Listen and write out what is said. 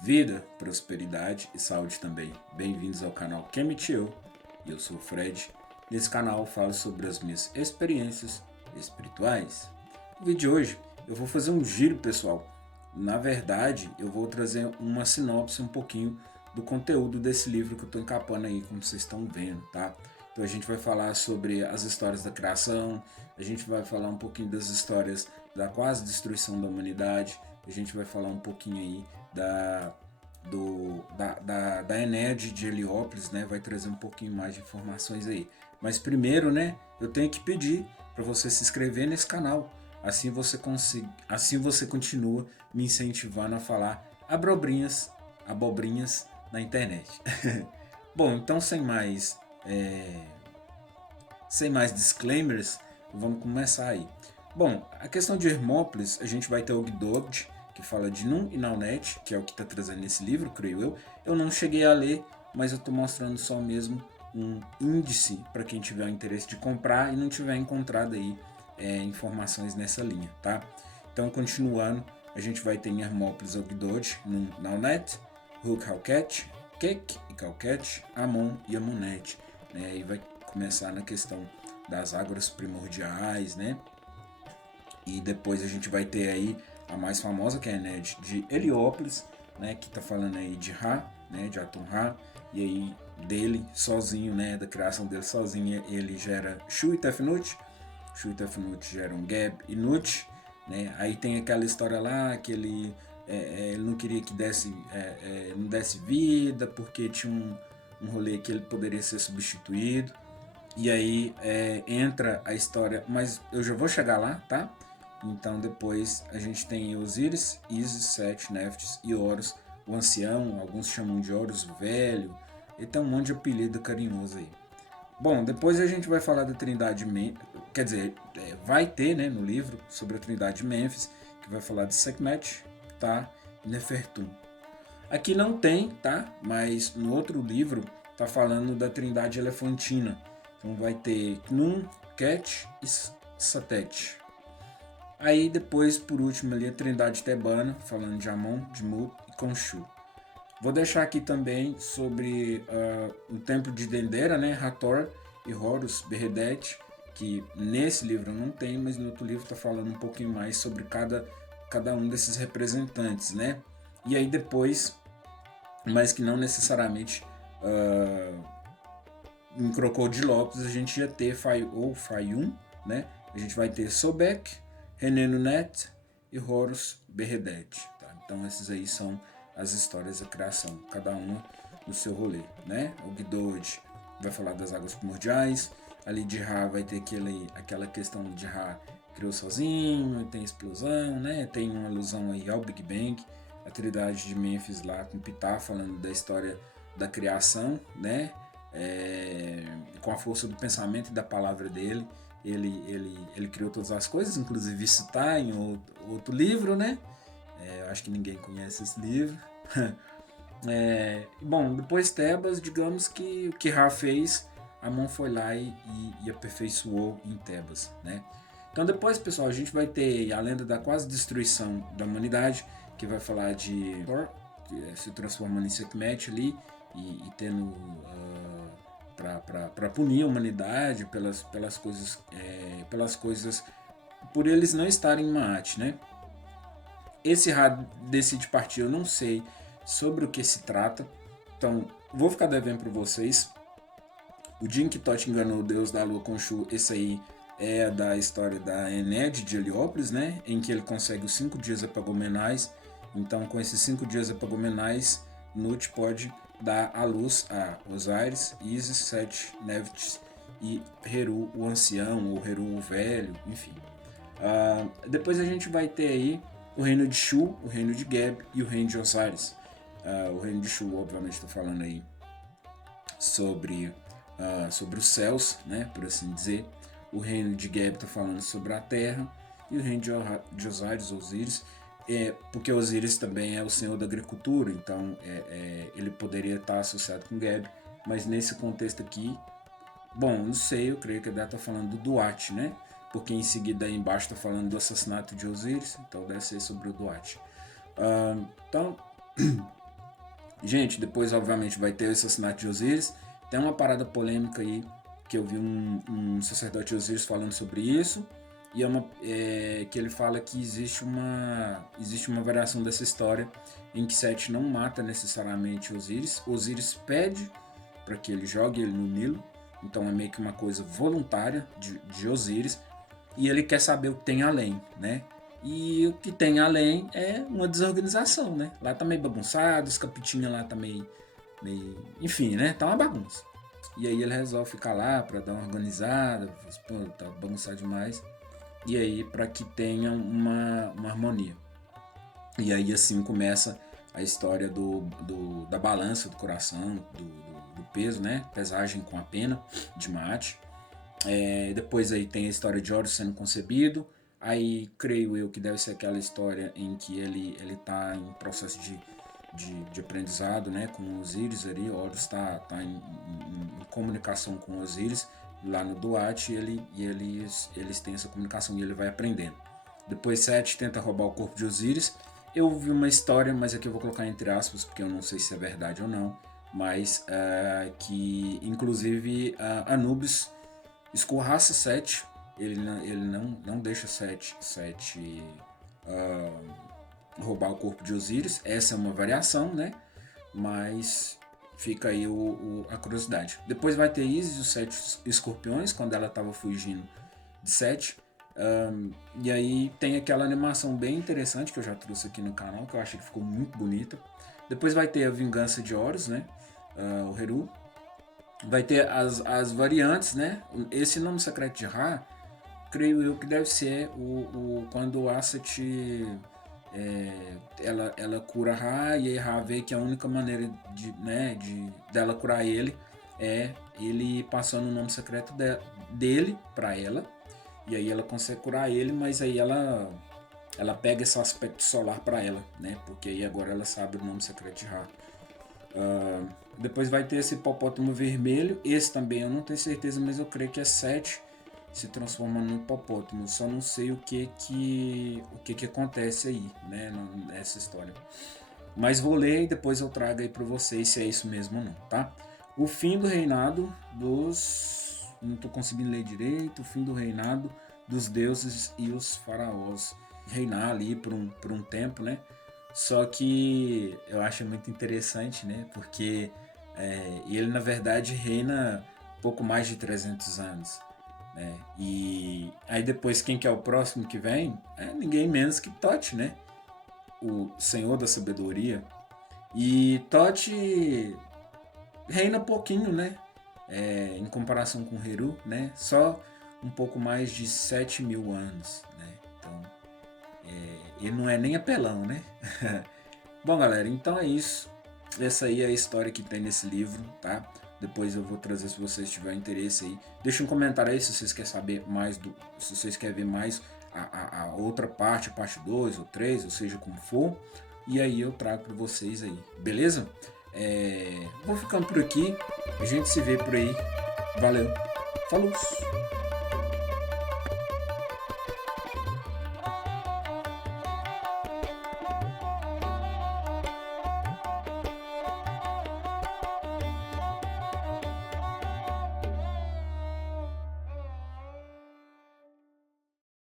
Vida, prosperidade e saúde também. Bem-vindos ao canal Kemitio. Eu sou o Fred. Nesse canal eu falo sobre as minhas experiências espirituais. No vídeo de hoje eu vou fazer um giro, pessoal. Na verdade, eu vou trazer uma sinopse um pouquinho do conteúdo desse livro que eu estou encapando aí, como vocês estão vendo, tá? Então a gente vai falar sobre as histórias da criação, a gente vai falar um pouquinho das histórias da quase destruição da humanidade, a gente vai falar um pouquinho aí da Enéade de Heliópolis, né? Vai trazer um pouquinho mais de informações aí. Mas primeiro, né, eu tenho que pedir para você se inscrever nesse canal. Assim você continua me incentivando a falar abobrinhas na internet. Bom, então sem mais disclaimers, vamos começar aí. Bom, a questão de Hermópolis, a gente vai ter o Gdogd, que fala de Nun e Naunet, que é o que está trazendo nesse livro, creio eu. Eu não cheguei a ler, mas eu estou mostrando só mesmo um índice para quem tiver o interesse de comprar e não tiver encontrado aí informações nessa linha, tá? Então, continuando, a gente vai ter em Hermópolis o Gdogd, Nun, Naunet, Huk, Halket, Kek e Calquete, Amon e Amunet, né? E vai começar na questão das águas primordiais, né? E depois a gente vai ter aí a mais famosa, que é a Enéade de Heliópolis, né? Que tá falando aí de Ra, né? De Atum-Ra, e aí dele sozinho, né? Da criação dele sozinho, ele gera Shu e Tefnut. Shu e Tefnut geram Geb e Nut, né? Aí tem aquela história lá que ele não queria que não desse vida, porque tinha um rolê que ele poderia ser substituído. E aí entra a história, mas eu já vou chegar lá, tá? Então depois a gente tem Osíris, Isis, Set, Neftis e Horus, o ancião, alguns chamam de Horus velho, ele tem um monte de apelido carinhoso aí. Bom, depois a gente vai falar da Trindade quer dizer, vai ter, né, no livro sobre a Trindade de Mênfis, que vai falar de Sekhmet, tá, e Nefertum. Aqui não tem, tá, mas no outro livro tá falando da Trindade Elefantina. Então vai ter Knum, Ket e Satet. Aí depois, por último, ali a Trindade Tebana, falando de Amon, de Mut e Khonshu. Vou deixar aqui também sobre o templo de Dendera, né, Hathor e Horus, Beredet, que nesse livro não tem, mas no outro livro está falando um pouquinho mais sobre cada um desses representantes, né? E aí depois, mas que não necessariamente em Crocodilópolis a gente ia ter Fayum, né? A gente vai ter Sobek, Renenunet e Horus Beredet. Tá? Então esses aí são as histórias da criação, cada uma no seu rolê, né? O Gdod vai falar das águas primordiais, ali de Ra vai ter aquela questão de Ra criou sozinho, tem explosão, né? Tem uma alusão aí ao Big Bang, a Trindade de Mênfis lá com Ptah falando da história da criação, né? Com a força do pensamento e da palavra dele, ele criou todas as coisas, inclusive isso está em outro livro, né? Eu acho que ninguém conhece esse livro. Bom, depois Tebas, digamos que o que Ra fez, Amon foi lá e aperfeiçoou em Tebas, né? Então depois, pessoal, a gente vai ter a lenda da quase destruição da humanidade, que vai falar de Thor, que se transformando em Sekhmet ali, e tendo para punir a humanidade pelas coisas por eles não estarem em Maat, né? Esse Ra decide partir, eu não sei sobre o que se trata, então vou ficar devendo para vocês. O dia em que Thoth enganou o deus da lua Khonshu, esse aí é da história da Enéade de Heliópolis, né? Em que ele consegue os 5 dias epagomenais. Então, com esses 5 dias epagomenais, Nut pode dar à luz a Osíris, Isis, Set, Neftis e Heru o ancião, ou Heru o velho, enfim. Depois a gente vai ter aí o reino de Shu, o reino de Geb e o reino de Osíris. O reino de Shu, obviamente, estou falando aí sobre os céus, né, por assim dizer. O reino de Geb está falando sobre a terra, e o reino de Osíris, porque Osíris também é o senhor da agricultura, então ele poderia estar associado com Geb, mas nesse contexto aqui, bom, não sei, eu creio que ele está falando do Duat, né? Porque em seguida aí embaixo está falando do assassinato de Osíris, então deve ser sobre o Duat. Então, Gente, depois obviamente vai ter o assassinato de Osíris. Tem uma parada polêmica aí, que eu vi um sacerdote Osíris falando sobre isso. E que ele fala que existe uma variação dessa história em que Sete não mata necessariamente Osíris. Osíris pede para que ele jogue ele no Nilo. Então é meio que uma coisa voluntária de Osíris. E ele quer saber o que tem além, né? E o que tem além é uma desorganização, né? Lá tá meio bagunçado, os capitinhos lá tá meio... Enfim, né? Tá uma bagunça. E aí ele resolve ficar lá pra dar uma organizada. Pô, tá bagunçado demais. E aí para que tenha uma harmonia. E aí assim começa a história da balança do coração, do peso, né? Pesagem com a pena de Maat. Depois aí tem a história de Horus sendo concebido. Aí creio eu que deve ser aquela história em que ele tá em processo de aprendizado, né, com Osíris ali. Horus está em comunicação com Osíris lá no Duat, e eles têm essa comunicação e ele vai aprendendo. Depois Sete tenta roubar o corpo de Osíris. Eu vi uma história, mas aqui eu vou colocar entre aspas, porque eu não sei se é verdade ou não, mas que inclusive Anubis escorraça Sete. Ele não deixa Sete roubar o corpo de Osíris. Essa é uma variação, né? Mas fica aí a curiosidade. Depois vai ter Isis e os 7 escorpiões, quando ela estava fugindo de Sete. E aí tem aquela animação bem interessante que eu já trouxe aqui no canal, que eu achei que ficou muito bonita. Depois vai ter a vingança de Horus, né? O Heru. Vai ter as variantes, né? Esse nome secreto de Ra, creio eu que deve ser quando o Aset ela cura Ra, e aí Ra vê que a única maneira dela curar ele é ele passando o nome secreto dele para ela, e aí ela consegue curar ele, mas aí ela pega esse aspecto solar para ela, né? Porque aí agora ela sabe o nome secreto de Ra. Depois vai ter esse hipopótamo vermelho. Esse também eu não tenho certeza, mas eu creio que é Sete se transforma num hipopótamo. Só não sei o que acontece aí, né, nessa história. Mas vou ler e depois eu trago aí para vocês se é isso mesmo ou não, tá? O fim do reinado dos... Não tô conseguindo ler direito. O fim do reinado dos deuses e os faraós. Reinar ali por um tempo, né? Só que eu acho muito interessante, né? Porque ele, na verdade, reina pouco mais de 300 anos. Né? E aí depois, quem que é o próximo que vem? É ninguém menos que Thoth, né? O Senhor da Sabedoria. E Thoth reina pouquinho, né? Em comparação com Heru, né? Só um pouco mais de 7.000 anos, né? Então, ele não é nem apelão, né? Bom, galera, então é isso. Essa aí é a história que tem nesse livro, tá? Depois eu vou trazer se vocês tiverem interesse aí. Deixa um comentário aí se vocês querem saber mais se vocês querem ver mais a outra parte, a parte 2 ou 3, ou seja, como for. E aí eu trago para vocês aí, beleza? Vou ficando por aqui. A gente se vê por aí. Valeu. Falou!